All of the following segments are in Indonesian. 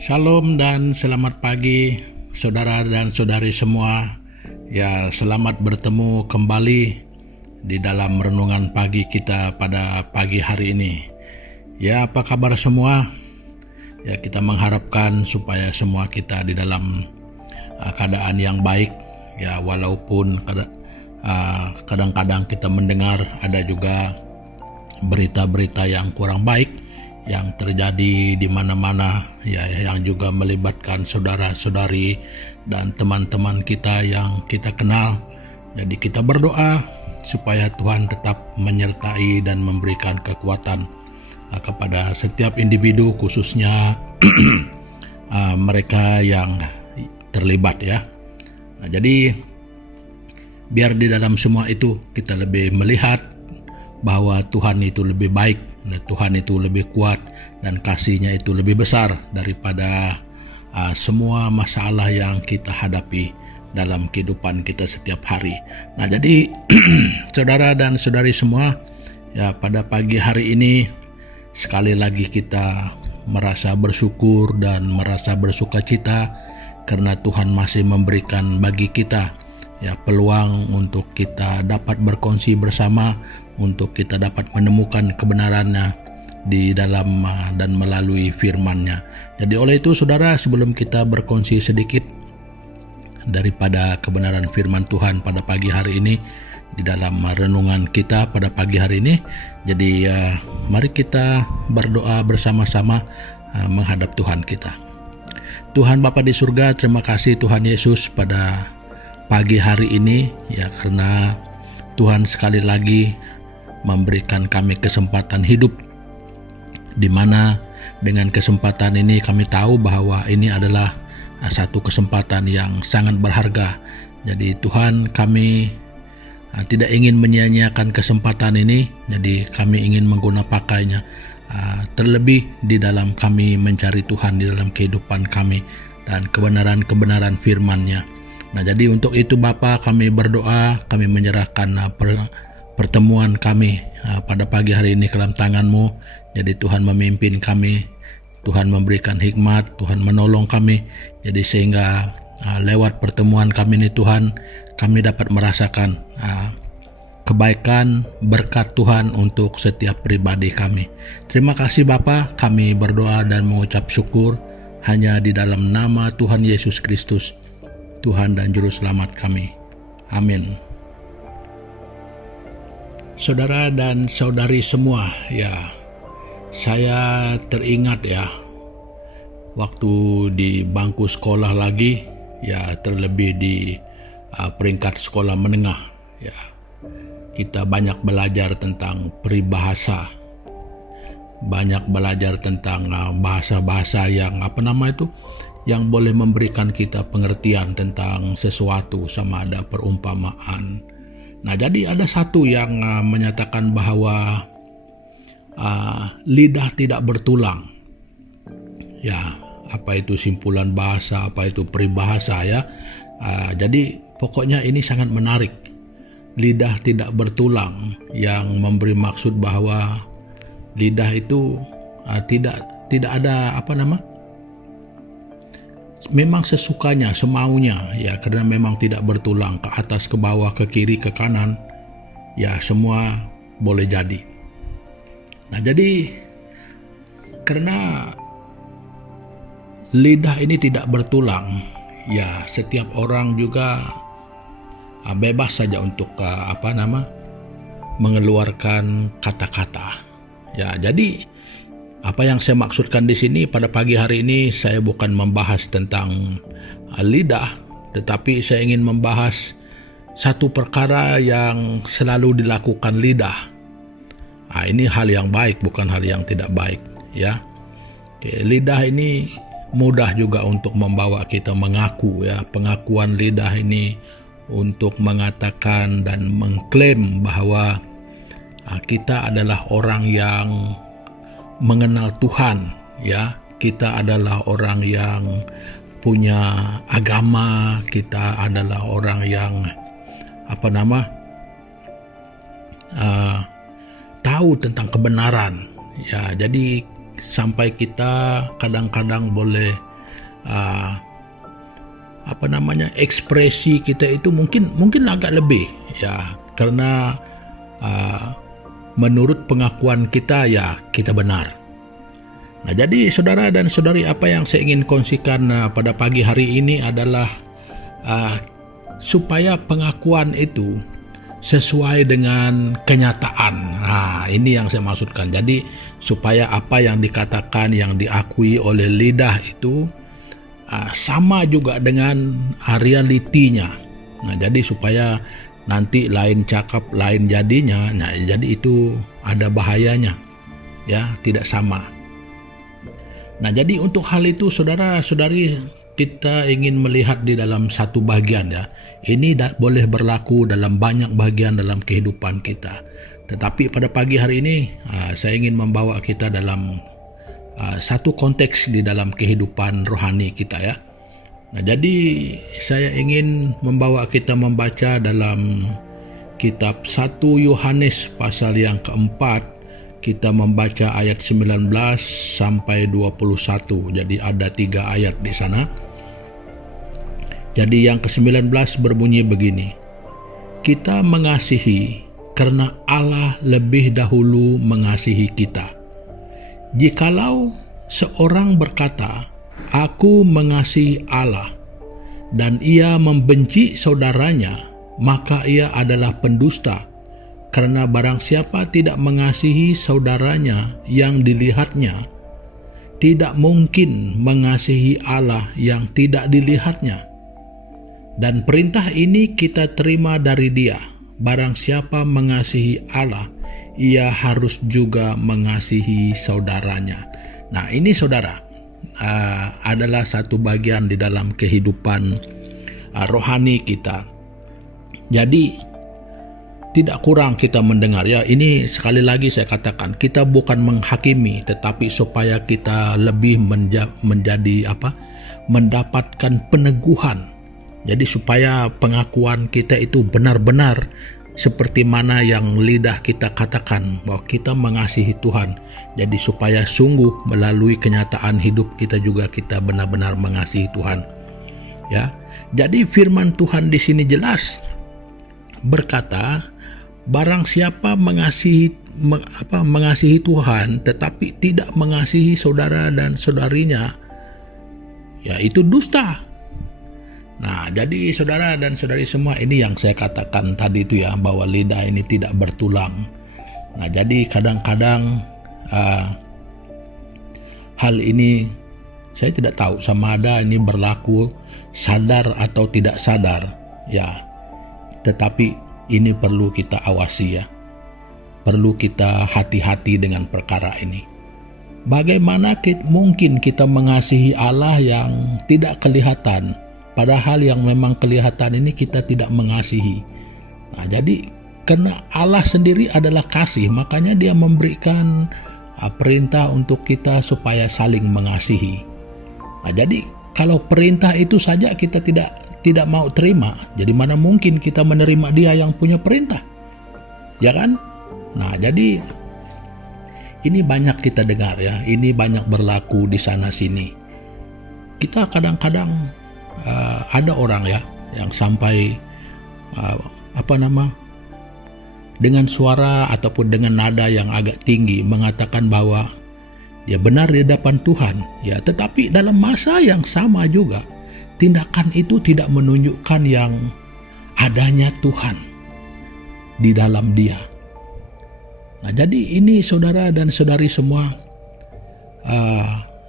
Shalom dan selamat pagi saudara dan saudari semua. Ya, selamat bertemu kembali di dalam renungan pagi kita pada pagi hari ini. Ya, apa kabar semua? Ya, kita mengharapkan supaya semua kita di dalam keadaan yang baik. Ya, walaupun kadang-kadang kita mendengar ada juga berita-berita yang kurang baik yang terjadi di mana-mana, ya, yang juga melibatkan saudara-saudari dan teman-teman kita yang kita kenal. Jadi kita berdoa supaya Tuhan tetap menyertai dan memberikan kekuatan kepada setiap individu, khususnya mereka yang terlibat, ya. Nah, jadi biar di dalam semua itu kita lebih melihat bahwa Tuhan itu lebih baik, Tuhan itu lebih kuat, dan kasih-Nya itu lebih besar daripada semua masalah yang kita hadapi dalam kehidupan kita setiap hari. Nah, jadi saudara dan saudari semua, ya, pada pagi hari ini sekali lagi kita merasa bersyukur dan merasa bersukacita karena Tuhan masih memberikan bagi kita, ya, peluang untuk kita dapat berkongsi bersama, untuk kita dapat menemukan kebenarannya di dalam dan melalui firman-Nya. Jadi oleh itu saudara, sebelum kita berkongsi sedikit daripada kebenaran firman Tuhan pada pagi hari ini di dalam renungan kita pada pagi hari ini, jadi mari kita berdoa bersama-sama menghadap Tuhan kita. Tuhan Bapa di surga, terima kasih Tuhan Yesus pada pagi hari ini, ya, karena Tuhan sekali lagi memberikan kami kesempatan hidup, di mana dengan kesempatan ini kami tahu bahwa ini adalah satu kesempatan yang sangat berharga. Jadi Tuhan, kami tidak ingin menyia-nyiakan kesempatan ini, jadi kami ingin pakainya terlebih di dalam kami mencari Tuhan di dalam kehidupan kami dan kebenaran-kebenaran firman-Nya. Nah, jadi untuk itu Bapa, kami berdoa, kami menyerahkan pertemuan kami pada pagi hari ini ke dalam tangan-Mu. Jadi Tuhan memimpin kami, Tuhan memberikan hikmat, Tuhan menolong kami. Jadi sehingga lewat pertemuan kami ini Tuhan, kami dapat merasakan kebaikan, berkat Tuhan untuk setiap pribadi kami. Terima kasih Bapa, kami berdoa dan mengucap syukur hanya di dalam nama Tuhan Yesus Kristus, Tuhan dan Juru Selamat kami. Amin. Saudara dan saudari semua, ya, saya teringat, ya, waktu di bangku sekolah lagi, ya, terlebih di peringkat sekolah menengah, ya, kita banyak belajar tentang peribahasa, banyak belajar tentang bahasa-bahasa yang yang boleh memberikan kita pengertian tentang sesuatu, sama ada perumpamaan. Nah, jadi ada satu yang menyatakan bahwa lidah tidak bertulang. Ya, apa itu simpulan bahasa, apa itu peribahasa, ya. Jadi pokoknya ini sangat menarik. Lidah tidak bertulang, yang memberi maksud bahwa lidah itu tidak ada memang sesukanya, semaunya, ya, karena memang tidak bertulang ke atas, ke bawah, ke kiri, ke kanan, ya, semua boleh jadi. Nah, jadi karena lidah ini tidak bertulang, ya, setiap orang juga bebas saja untuk mengeluarkan kata-kata. Ya, jadi apa yang saya maksudkan di sini pada pagi hari ini, saya bukan membahas tentang lidah, tetapi saya ingin membahas satu perkara yang selalu dilakukan lidah. Ini hal yang baik, bukan hal yang tidak baik, ya. Lidah ini mudah juga untuk membawa kita mengaku, ya. Pengakuan lidah ini untuk mengatakan dan mengklaim bahwa kita adalah orang yang mengenal Tuhan, ya. Kita adalah orang yang punya agama, kita adalah orang yang tahu tentang kebenaran, ya. Jadi sampai kita kadang-kadang boleh ekspresi kita itu mungkin agak lebih, ya, karena menurut pengakuan kita, ya, kita benar. Nah, jadi saudara dan saudari, apa yang saya ingin kongsikan pada pagi hari ini adalah supaya pengakuan itu sesuai dengan kenyataan. Nah, ini yang saya maksudkan. Jadi supaya apa yang dikatakan, yang diakui oleh lidah itu sama juga dengan realitinya. Nah, jadi supaya nanti lain cakap lain jadinya. Nah, jadi itu ada bahayanya, ya, tidak sama. Nah, jadi untuk hal itu saudara-saudari, kita ingin melihat di dalam satu bagian, ya. Ini boleh berlaku dalam banyak bagian dalam kehidupan kita. Tetapi pada pagi hari ini saya ingin membawa kita dalam satu konteks di dalam kehidupan rohani kita, ya. Nah, jadi saya ingin membawa kita membaca dalam kitab 1 Yohanes pasal yang keempat. Kita membaca ayat 19 sampai 21. Jadi ada 3 ayat di sana. Jadi yang ke-19 berbunyi begini. Kita mengasihi karena Allah lebih dahulu mengasihi kita. Jikalau seorang berkata, "Aku mengasihi Allah," dan ia membenci saudaranya, maka ia adalah pendusta. Karena barang siapa tidak mengasihi saudaranya yang dilihatnya, tidak mungkin mengasihi Allah yang tidak dilihatnya. Dan perintah ini kita terima dari Dia, barang siapa mengasihi Allah, ia harus juga mengasihi saudaranya. Nah, ini saudara, adalah satu bagian di dalam kehidupan rohani kita. Jadi tidak kurang kita mendengar, ya. Ini sekali lagi saya katakan, kita bukan menghakimi, tetapi supaya kita lebih mendapatkan peneguhan. Jadi supaya pengakuan kita itu benar-benar seperti mana yang lidah kita katakan bahwa kita mengasihi Tuhan. Jadi supaya sungguh melalui kenyataan hidup kita juga kita benar-benar mengasihi Tuhan, ya. Jadi firman Tuhan di sini jelas berkata, barang siapa mengasihi Tuhan tetapi tidak mengasihi saudara dan saudarinya, ya, itu dusta. Nah, jadi saudara dan saudari semua, ini yang saya katakan tadi itu, ya, bahwa lidah ini tidak bertulang. Nah, jadi kadang-kadang hal ini saya tidak tahu sama ada ini berlaku sadar atau tidak sadar, ya. Tetapi ini perlu kita awasi, ya. Perlu kita hati-hati dengan perkara ini. Bagaimana mungkin kita mengasihi Allah yang tidak kelihatan, padahal yang memang kelihatan ini kita tidak mengasihi. Nah, jadi karena Allah sendiri adalah kasih, makanya Dia memberikan perintah untuk kita supaya saling mengasihi. Nah, jadi kalau perintah itu saja kita tidak mau terima, jadi mana mungkin kita menerima Dia yang punya perintah, ya kan? Nah, jadi ini banyak kita dengar, ya, ini banyak berlaku di sana sini. Kita kadang-kadang ada orang, ya, yang sampai dengan suara ataupun dengan nada yang agak tinggi mengatakan bahwa dia benar di hadapan Tuhan, ya, tetapi dalam masa yang sama juga tindakan itu tidak menunjukkan yang adanya Tuhan di dalam dia. Nah, jadi ini saudara dan saudari semua,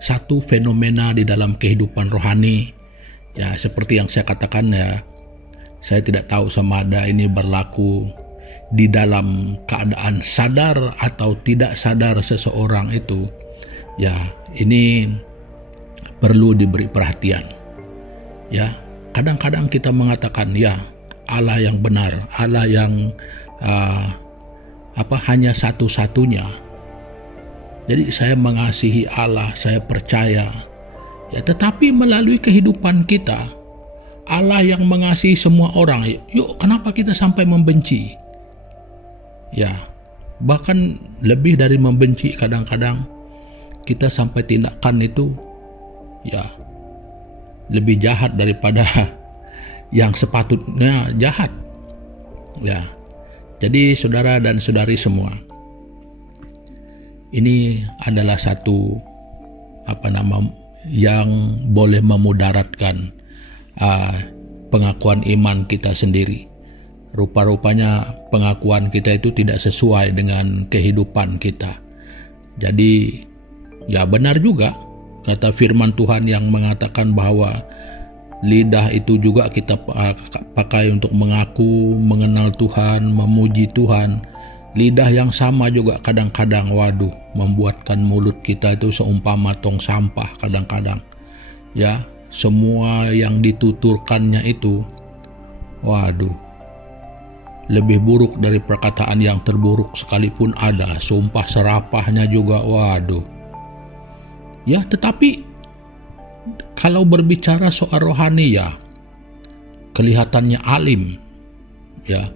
satu fenomena di dalam kehidupan rohani, ya, seperti yang saya katakan, ya, saya tidak tahu sama ada ini berlaku di dalam keadaan sadar atau tidak sadar seseorang itu, ya, ini perlu diberi perhatian. Ya, kadang-kadang kita mengatakan, ya, Allah yang benar, Allah yang hanya satu-satunya. Jadi saya mengasihi Allah, saya percaya, ya, tetapi melalui kehidupan kita, Allah yang mengasihi semua orang, yuk kenapa kita sampai membenci? Ya, bahkan lebih dari membenci, kadang-kadang kita sampai tindakan itu, ya, lebih jahat daripada yang sepatutnya jahat. Ya. Jadi saudara dan saudari semua, ini adalah satu yang boleh memudaratkan pengakuan iman kita sendiri. Rupa-rupanya pengakuan kita itu tidak sesuai dengan kehidupan kita. Jadi ya benar juga kata firman Tuhan yang mengatakan bahwa lidah itu juga kita pakai untuk mengaku, mengenal Tuhan, memuji Tuhan. Lidah yang sama juga kadang-kadang membuatkan mulut kita itu seumpama tong sampah kadang-kadang. Ya, semua yang dituturkannya itu lebih buruk dari perkataan yang terburuk sekalipun ada. Sumpah serapahnya juga ya, tetapi kalau berbicara soal rohani ya kelihatannya alim. Ya,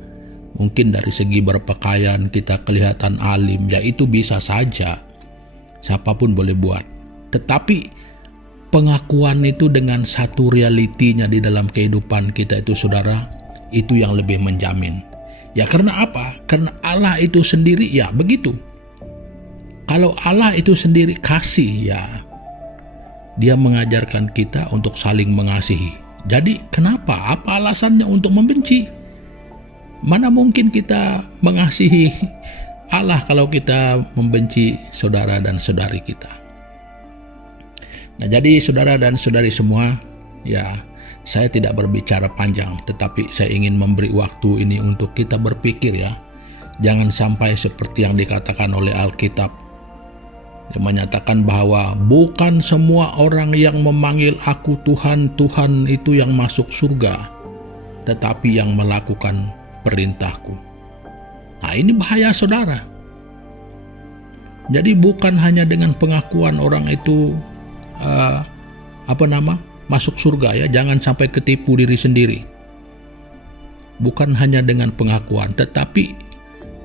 mungkin dari segi berpakaian kita kelihatan alim, ya itu bisa saja, siapapun boleh buat. Tetapi pengakuan itu dengan satu realitinya di dalam kehidupan kita itu saudara, itu yang lebih menjamin. Ya karena apa? Karena Allah itu sendiri ya begitu. Kalau Allah itu sendiri kasih, ya Dia mengajarkan kita untuk saling mengasihi. Jadi kenapa? Apa alasannya untuk membenci? Mana mungkin kita mengasihi Allah kalau kita membenci saudara dan saudari kita. Nah, jadi saudara dan saudari semua, ya saya tidak berbicara panjang, tetapi saya ingin memberi waktu ini untuk kita berpikir ya. Jangan sampai seperti yang dikatakan oleh Alkitab, yang menyatakan bahwa bukan semua orang yang memanggil aku Tuhan, Tuhan itu yang masuk surga, tetapi yang melakukan perintahku. Nah, ini bahaya saudara. Jadi bukan hanya dengan pengakuan orang itu masuk surga ya, jangan sampai ketipu diri sendiri. Bukan hanya dengan pengakuan, tetapi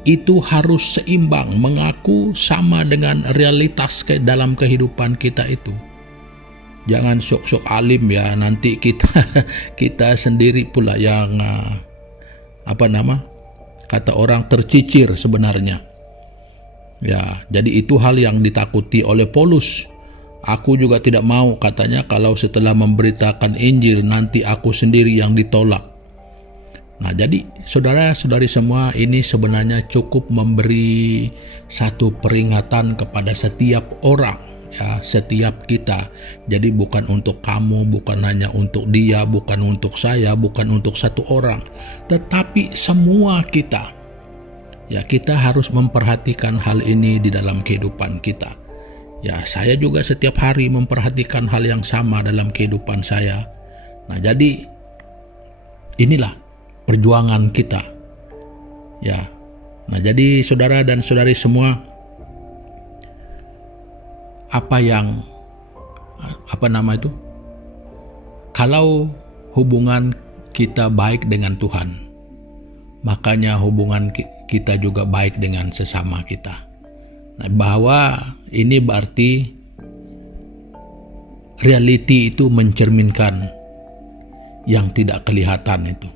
itu harus seimbang, mengaku sama dengan realitas dalam kehidupan kita itu. Jangan sok-sok alim ya, nanti kita sendiri pula yang kata orang tercicir sebenarnya. Ya, jadi itu hal yang ditakuti oleh Paulus. Aku juga tidak mau, katanya, kalau setelah memberitakan Injil nanti aku sendiri yang ditolak. Nah, jadi saudara-saudari semua, ini sebenarnya cukup memberi satu peringatan kepada setiap orang, ya, setiap kita. Jadi bukan untuk kamu, bukan hanya untuk dia, bukan untuk saya, bukan untuk satu orang, tetapi semua kita. Ya, kita harus memperhatikan hal ini di dalam kehidupan kita. Ya, saya juga setiap hari memperhatikan hal yang sama dalam kehidupan saya. Nah, jadi inilah perjuangan kita. Ya. Nah, jadi saudara dan saudari semua, kalau hubungan kita baik dengan Tuhan, makanya hubungan kita juga baik dengan sesama kita. Nah, bahwa ini berarti reality itu mencerminkan yang tidak kelihatan itu.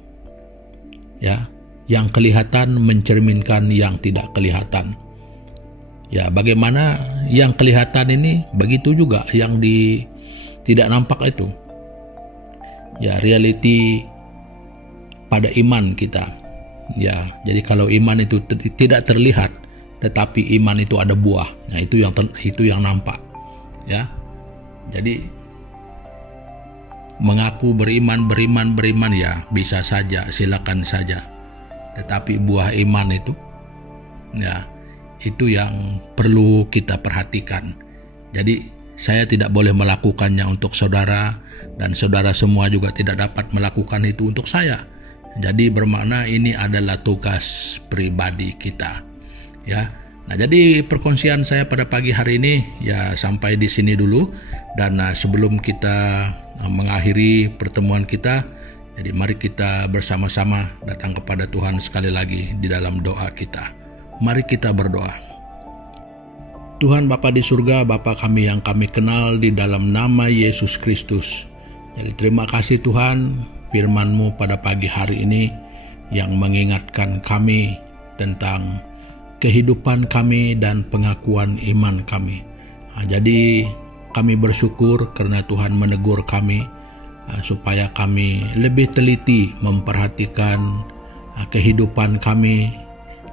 Ya, yang kelihatan mencerminkan yang tidak kelihatan. Ya, bagaimana yang kelihatan ini, begitu juga yang tidak nampak itu. Ya, reality pada iman kita. Ya, jadi kalau iman itu tidak terlihat, tetapi iman itu ada buah. Nah, itu yang nampak. Ya. Jadi mengaku beriman ya bisa saja, silakan saja. Tetapi buah iman itu, ya, itu yang perlu kita perhatikan. Jadi saya tidak boleh melakukannya untuk saudara, dan saudara semua juga tidak dapat melakukan itu untuk saya. Jadi bermakna ini adalah tugas pribadi kita. Ya. Nah, jadi perkongsian saya pada pagi hari ini ya sampai di sini dulu, dan sebelum kita mengakhiri pertemuan kita, jadi mari kita bersama-sama datang kepada Tuhan sekali lagi di dalam doa kita. Mari kita berdoa. Tuhan Bapa di surga, Bapa kami yang kami kenal di dalam nama Yesus Kristus, Jadi terima kasih Tuhan, firman-Mu pada pagi hari ini yang mengingatkan kami tentang kehidupan kami dan pengakuan iman kami. Jadi kami bersyukur karena Tuhan menegur kami supaya kami lebih teliti memperhatikan kehidupan kami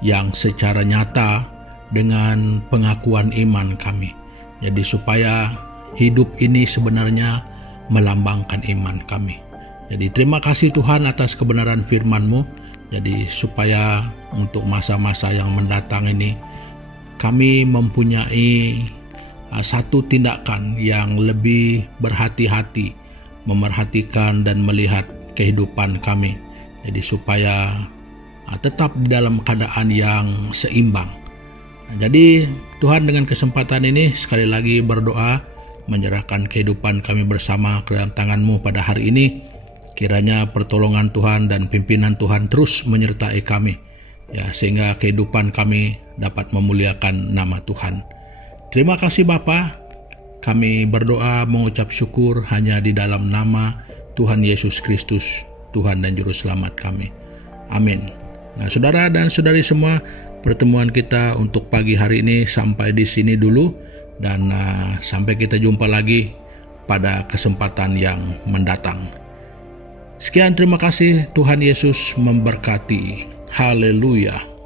yang secara nyata dengan pengakuan iman kami. Jadi supaya hidup ini sebenarnya melambangkan iman kami. Jadi terima kasih Tuhan atas kebenaran firman-Mu. Jadi supaya untuk masa-masa yang mendatang ini kami mempunyai satu tindakan yang lebih berhati-hati memerhatikan dan melihat kehidupan kami. Jadi supaya tetap dalam keadaan yang seimbang. Jadi Tuhan dengan kesempatan ini sekali lagi berdoa menyerahkan kehidupan kami bersama ke dalam tangan-Mu pada hari ini. Kiranya pertolongan Tuhan dan pimpinan Tuhan terus menyertai kami, ya, sehingga kehidupan kami dapat memuliakan nama Tuhan. Terima kasih Bapa. Kami berdoa mengucap syukur hanya di dalam nama Tuhan Yesus Kristus, Tuhan dan Juru Selamat kami. Amin. Nah, saudara dan saudari semua, pertemuan kita untuk pagi hari ini sampai di sini dulu. Dan sampai kita jumpa lagi pada kesempatan yang mendatang. Sekian, terima kasih. Tuhan Yesus memberkati. Haleluya.